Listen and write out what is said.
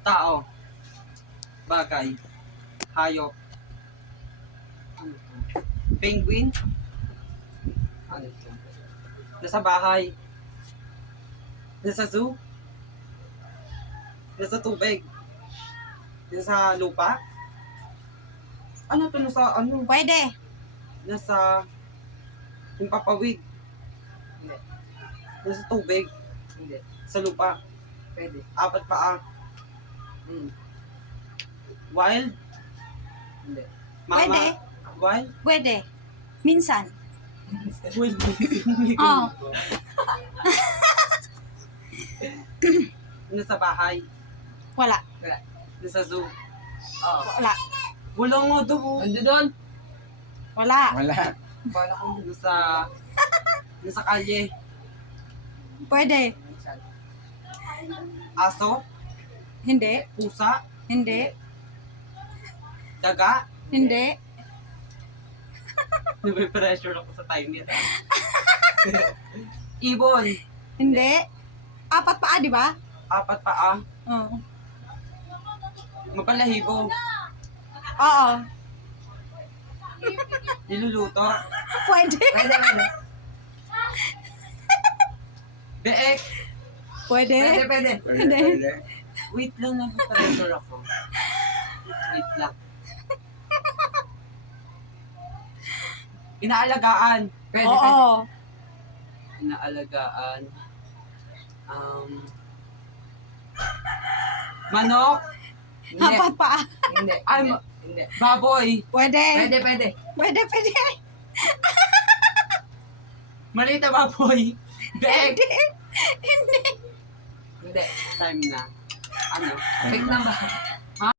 Tao. Bagay. Hayop. Ano to? Penguin. Ano to? Nasa bahay. Nasa zoo. Nasa tubig. Nasa lupa. Ano to? Nasa ano? Pwede. Nasa himpapawid. Hindi. Nasa tubig. Hindi. Sa lupa. Pwede. Apat paa. Wild. Hindi. Mama. Pwede. Wild. Pwede. Minsan. Wild. Oo. Nasa bahay. Wala. Nasa zoo. Oo. Wala. Walang nga daw. Ando doon. Wala. Wala. Para kung nasa kalye. Pwede. Aso. Hindi. Pusa. Hindi. Daga. Hindi. May pressure ako sa timer. Ibon. Hindi. Apat paa, di ba? Apat paa. Oo. Mapalahibo. Oo. Niluluto. Pwede. Pwede, pwede. Beek. Pwede. Pwede, pwede. Hindi. Pwede. Wait lang, nag-pressure ako. Wait lang. Inaalagaan. Pwede, pwede. Oo. Inaalagaan. Manok. Hindi. Apat paa. Hindi. Ay, Hindi. ma- Hindi. Baboy. Pwede. Pwede, pwede. Pwede, pwede. Maliit na baboy. Beek. Hindi. Hindi. Hindi. Time na. Ano? Fake number.